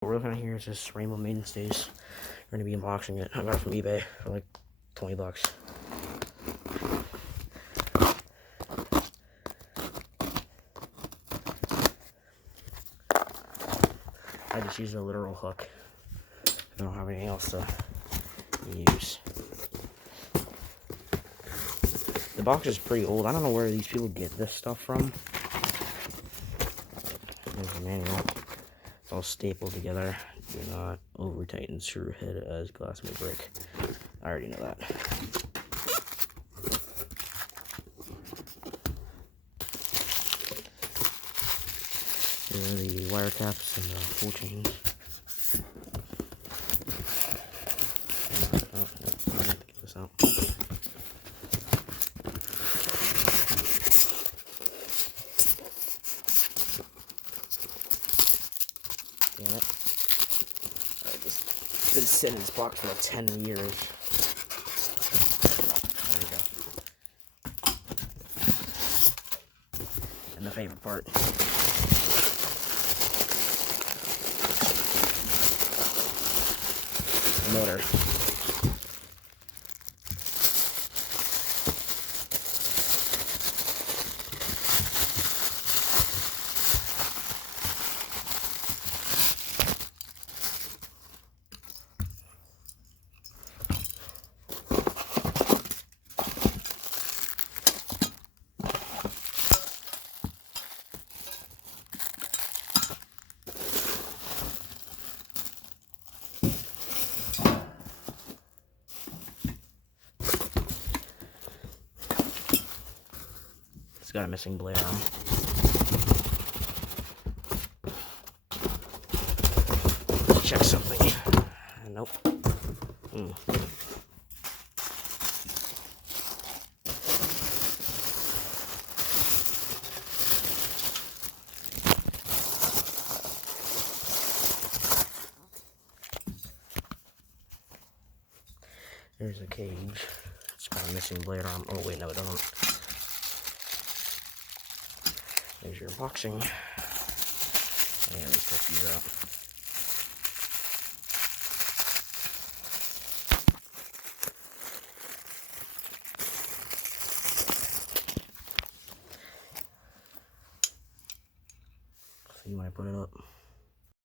What we're looking at here is this rainbow mainstays. We're gonna be unboxing it. I got it from eBay for like 20 bucks. I just used a literal hook. I don't have anything else to use. The box is pretty old. I don't know where these people get this stuff from. There's the manual. It's all stapled together. Do not over tighten screw head as glass may break. I already know that. Here are the wire caps and the pull chains. Get this out. Damn it. I've just been sitting in this box for like 10 years. There we go. And the favorite part. The motor. It's got a missing blade arm. Let's check something. Nope. There's a cage. It's got a missing blade arm. Oh wait, no it doesn't. There's your unboxing. And let's take these out. So you might put it up.